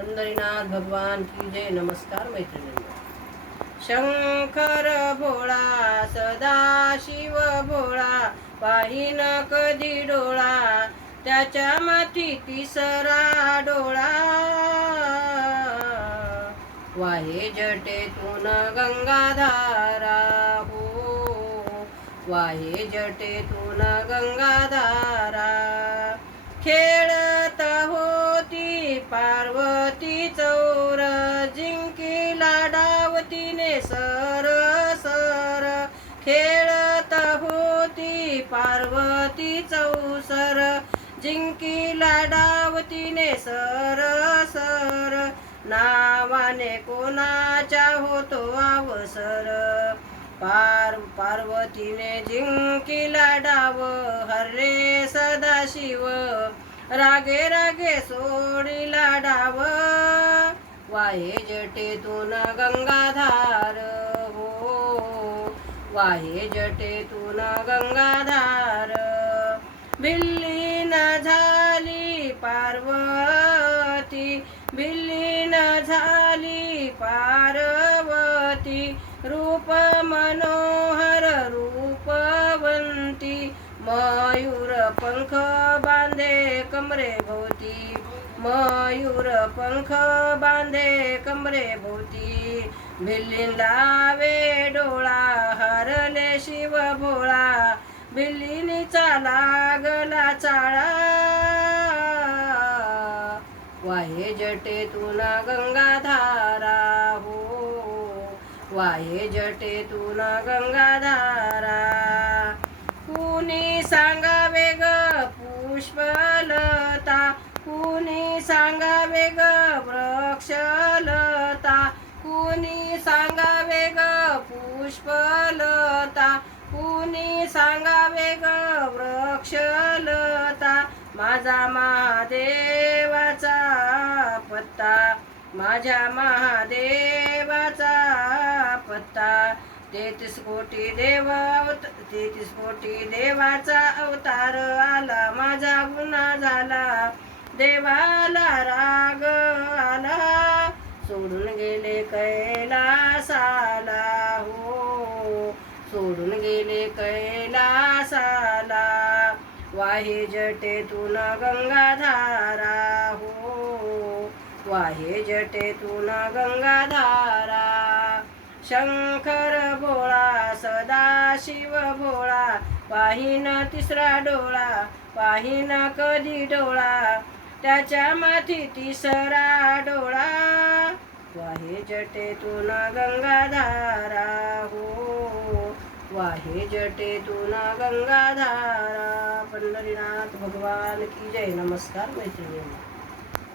पंढरीनाथ भगवान की जय. नमस्कार मैत्रिणींनो. शंकर भोळा सदा शिव भोळा, पाहिन कधी डोळा त्याच्या माथी तिसरा डोळा. वाहे जटेतून गंगाधारा हो, वाहे जटेतून गंगाधारा. खेळत होती पार्वती चौर, जिंकीला डावतीने सर सर. खेळत होती पार्वती चौसर, जिंकीला डावतीने सर सर. नावाने कोणाच्या होतो अवसर, पार्वतीने जिंकीला डाव. हरे सदाशिव रागे रागे सोडिला डाव. वाहे जटेतून गंगाधार हो, वाहे जटेतून गंगाधार. विलीन झाली पार्वती, विलीन झाली पार्वती. रूप मनोहर रूपवंती, मयूर पंख बांधे कमरे भोवती. मयूर पंख बांधे कमरे भोवती. भिल्लीन लावे डोळा हरले शिव भोळा, भिल्लीनीचा लागला चाळा. वाहे जटेतून गंगाधारा हो, वाहे जटेतून गंगाधारा. कुणी सांगावे ग पुष्पलता, कुणी सांगावे ग वृक्षलता. कुणी सांगावे ग पुष्पलता, कुणी सांगावे ग वृक्षलता. माझा महादेवाचा पत्ता, माझ्या महादेवाचा पत्ता. 33 कोटी देव 33 कोटी देवाचा अवतार आला. माझा गुन्हा झाला, देवाला राग आला. सोडून गेले कैलासाला हो, सोडून गेले कैलासाला. वाहे जटेतून गंगाधारा हो, वाहे जटेतून गंगाधारा. शंकर भोळा सदा शिव भोळा, पाहिन तिसरा डोळा, पाहिन कधी डोळा त्याच्या माथी तिसरा डोळा. वाहे जटेतून गंगाधारा हो, वाहे जटेतून गंगाधारा. पंढरीनाथ भगवान की जय. नमस्कार मैत्रिणींनो.